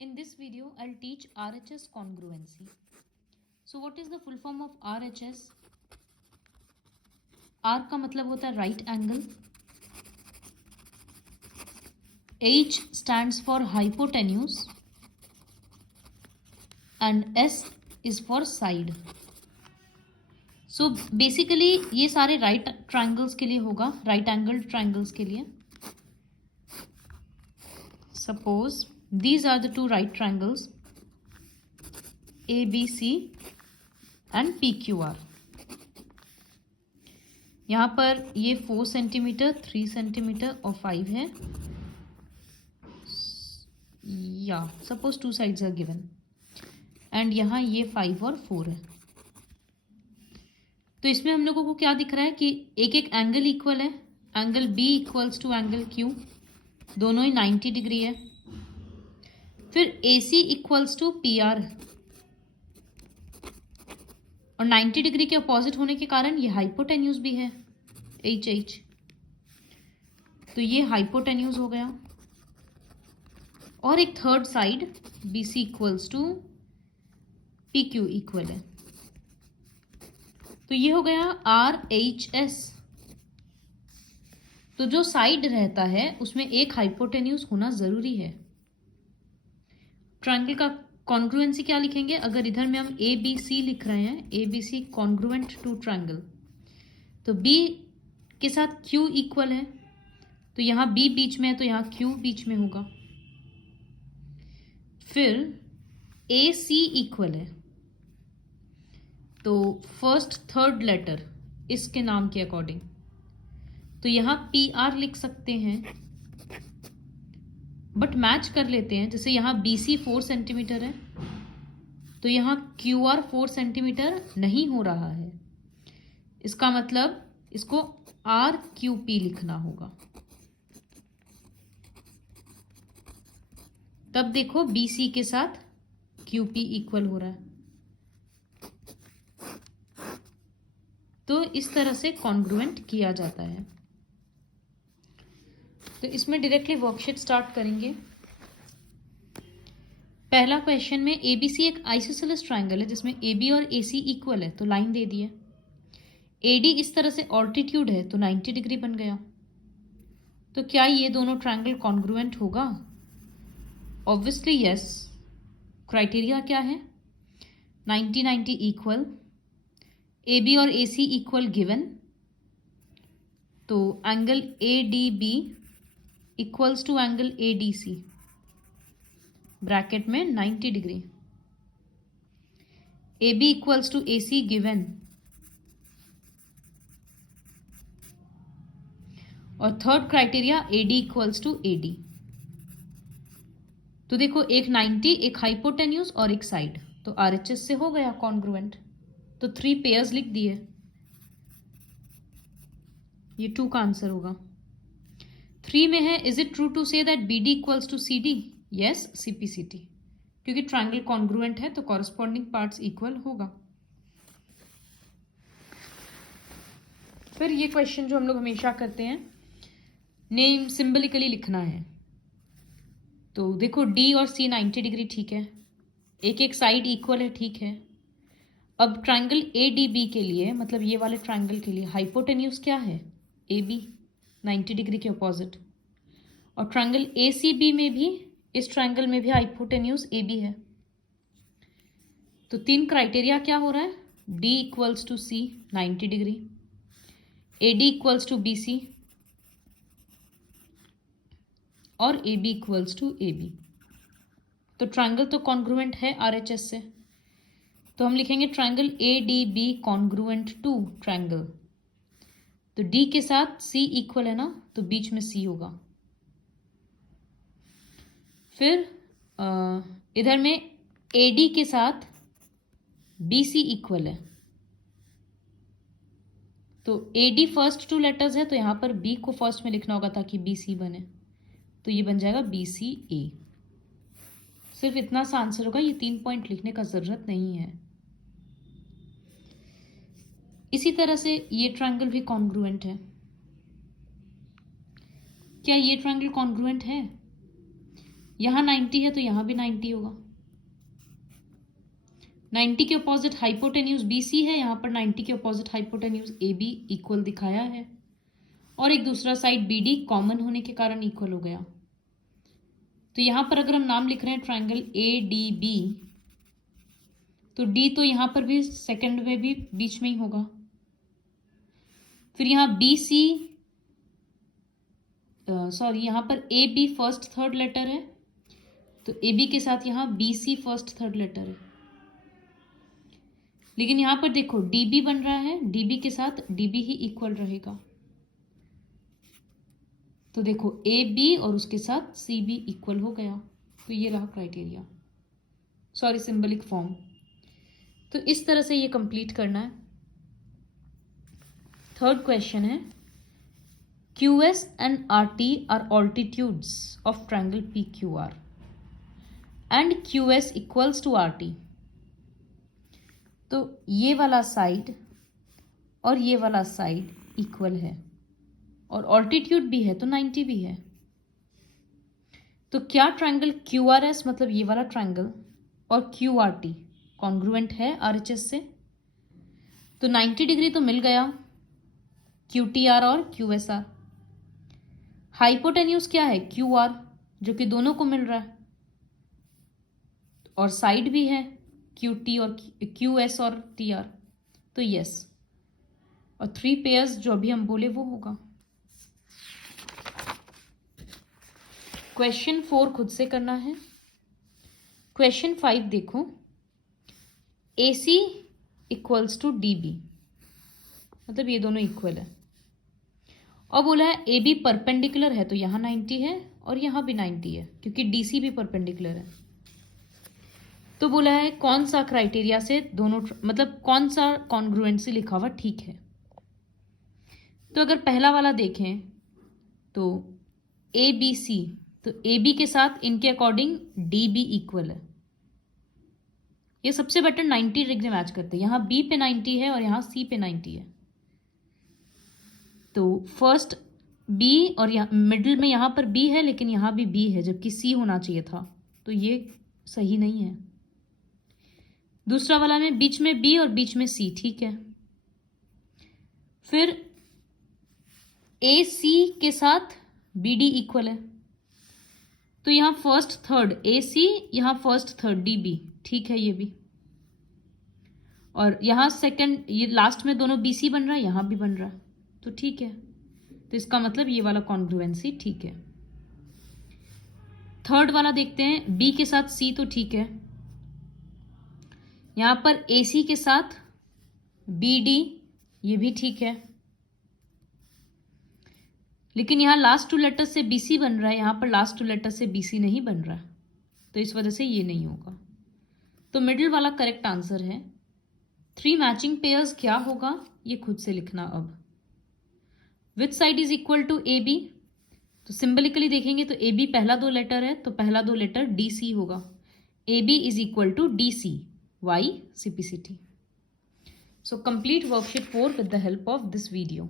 In this video, I'll teach RHS congruency. So what is the full form of RHS? R का मतलब होता है right angle. H stands for hypotenuse and S is for side. So basically ये सारे right triangles के लिए होगा, right angled triangles के लिए. Suppose these are the two right triangles ABC and PQR. यहाँ पर ये 4 सेंटीमीटर, 3 सेंटीमीटर और 5 है. या suppose 2 sides are given and यहाँ ये 5 और 4 है. तो इसमें हम लोगों को क्या दिख रहा है कि एक एक एंगल इक्वल है. Angle B equals to angle Q, दोनों ही 90 डिग्री है. फिर AC इक्वल्स टू PR और 90 डिग्री के अपोजिट होने के कारण ये हाइपोटेन्यूज भी है HH. तो ये हाइपोटेन्यूज हो गया. और एक third side BC equals to PQ equal है. तो ये हो गया RHS. तो जो साइड रहता है उसमें एक हाइपोटेन्यूज होना जरूरी है. ट्रायंगल का कॉन्ग्रुएंसी क्या लिखेंगे? अगर इधर में हम ABC लिख रहे हैं, ABC कॉन्ग्रुएंट टू ट्रायंगल, तो B के साथ Q इक्वल है, तो यहाँ B बीच में है तो यहाँ Q बीच में होगा. फिर AC इक्वल है, तो फर्स्ट थर्ड लेटर इसके नाम के अकॉर्डिंग, तो यहाँ PR लिख सकते हैं, बट मैच कर लेते हैं. जैसे यहाँ BC 4 सेंटीमीटर है तो यहाँ QR 4 सेंटीमीटर नहीं हो रहा है. इसका मतलब इसको RQP लिखना होगा. तब देखो BC के साथ QP इक्वल हो रहा है. तो इस तरह से कॉन्ग्रुएंट किया जाता है. तो इसमें डायरेक्टली वर्कशीट स्टार्ट करेंगे. पहला क्वेश्चन में ABC एक आइसोसेलेस ट्रायंगल है जिसमें AB और AC इक्वल है, तो लाइन दे दी है. AD इस तरह से ऑल्टीट्यूड है तो 90 डिग्री बन गया. तो क्या ये दोनों ट्रायंगल कॉन्ग्रुएंट होगा? Obviously yes. क्राइटेरिया क्या है? 90 90 इक्वल, AB और AC इक्वल गिवन, तो angle ADB equals to angle ADC bracket में 90 degree. AB equals to AC given, और third criteria AD equals to AD. तो देखो एक 90, एक हाइपोटेन्यूज और एक साइड, तो RHS से हो गया कॉन्ग्रुएंट. तो 3 पेयर्स लिख दिए. ये 2 का आंसर होगा. 3 में है is it true to say that BD equals to CD? Yes, CPCT, क्योंकि ट्रायंगल कॉन्ग्रुएंट है तो कॉरस्पॉन्डिंग पार्ट्स इक्वल होगा. फिर ये क्वेश्चन जो हम लोग हमेशा करते हैं, नेम सिंबलिकली लिखना है. तो देखो D और C 90 डिग्री ठीक है, एक एक साइड इक्वल है, ठीक है. अब ट्रायंगल ADB के लिए, मतलब ये वाले ट्रायंगल के लिए हाइपोटेन्यूज क्या है? AB 90 डिग्री के अपोजिट. और ट्रायंगल ACB में भी, इस ट्रायंगल में भी हाइपोटेन्यूज AB है. तो 3 क्राइटेरिया क्या हो रहा है? D equals to C 90 degree, AD equals to BC और AB इक्वल्स टू AB. तो ट्रायंगल तो कॉन्ग्रुएंट है RHS से, तो हम लिखेंगे triangle ADB congruent to triangle. तो D के साथ C इक्वल है ना, तो बीच में C होगा. फिर इधर में AD के साथ BC इक्वल है, तो AD फर्स्ट 2 लेटर्स है तो यहाँ पर B को फर्स्ट में लिखना होगा ताकि BC बने. तो ये बन जाएगा BCA. सिर्फ इतना सा आंसर होगा, ये 3 पॉइंट लिखने का जरूरत नहीं है. इसी तरह से ये ट्रायंगल भी कॉन्ग्रुएंट है. क्या ये ट्रायंगल कॉन्ग्रुएंट है? यहाँ 90 है तो यहाँ भी 90 होगा। 90 के अपोजिट हाइपोटेन्यूज BC है, यहाँ पर 90 के अपोजिट हाइपोटेन्यूज AB इक्वल दिखाया है, और एक दूसरा साइड BD कॉमन होने के कारण इक्वल हो गया। तो यहाँ पर अगर हम नाम लिख रहे हैं ट्रायंगल ADB, तो D तो यहाँ पर भी सेकंड में भी बीच में ही होगा। फिर यहाँ यहाँ पर AB फर्स्ट थर्ड लेटर है, तो AB के साथ यहाँ BC फर्स्ट थर्ड लेटर है। लेकिन यहाँ पर देखो DB बन रहा है, DB के साथ DB ही इक्वल रहेगा। तो देखो AB और उसके साथ CB इक्वल हो गया। तो ये रहा क्राइटेरिया, सॉरी सिंबलिक फॉर्म। तो इस तरह से ये कंप्लीट करना है। थर्ड क्वेश्चन है, QS and RT are altitudes of triangle PQR and QS equals to RT। तो ये वाला साइड और ये वाला साइड इक्वल है, और ऑल्टीट्यूड भी है तो 90 भी है। तो क्या ट्रायंगल QRS मतलब ये वाला ट्रायंगल और QRT कॉन्ग्रुएंट है RHS से? तो 90 डिग्री तो मिल गया QTR और QSR। हाइपोटेन्यूज क्या है? QR, जो कि दोनों को मिल रहा है, और साइड भी है QT और QS और TR। तो यस, और 3 पेयर्स जो अभी हम बोले वो होगा। क्वेश्चन 4 खुद से करना है। क्वेश्चन 5 देखो, AC इक्वल्स टू DB, मतलब ये दोनों इक्वल है, और बोला है AB परपेंडिकुलर है, तो यहाँ 90 है और यहाँ भी 90 है क्योंकि DC भी परपेंडिकुलर है। तो बोला है कौन सा क्राइटेरिया से दोनों मतलब कौन सा कॉन्ग्रुएंसी लिखा हुआ ठीक है। तो अगर पहला वाला देखें तो ABC, तो AB के साथ इनके अकॉर्डिंग DB इक्वल है। ये सबसे बेटर 90 डिग्री मैच करते हैं। यहाँ B पे 90 है और यहाँ C पे 90 है, तो फर्स्ट B और यहाँ मिडिल में यहाँ पर B है, लेकिन यहाँ भी B है जबकि C होना चाहिए था, तो ये सही नहीं है। दूसरा वाला में बीच में B और बीच में C, ठीक है। फिर AC के साथ BD इक्वल है, तो यहाँ फर्स्ट थर्ड AC, यहाँ फर्स्ट थर्ड DB, ठीक है ये भी। और यहाँ सेकंड, ये लास्ट में दोनों BC बन रहा है, यहाँ भी बन रहा है, तो ठीक है। तो इसका मतलब ये वाला कॉन्ग्रुएंसी ठीक है। थर्ड वाला देखते हैं, B के साथ C तो ठीक है, यहाँ पर AC के साथ BD ये भी ठीक है, लेकिन यहाँ लास्ट 2 लेटर से BC बन रहा है, यहाँ पर लास्ट 2 लेटर से BC नहीं बन रहा है, तो इस वजह से ये नहीं होगा। तो मिडिल वाला करेक्ट आंसर है। 3 मैचिंग पेयर्स क्या होगा ये खुद से लिखना। अब which side is equal to AB, तो सिंबलिकली देखेंगे तो AB पहला 2 लेटर है, तो पहला 2 लेटर DC होगा। AB is equal to DC, Y CPCT। So complete worksheet 4 with the help of this video.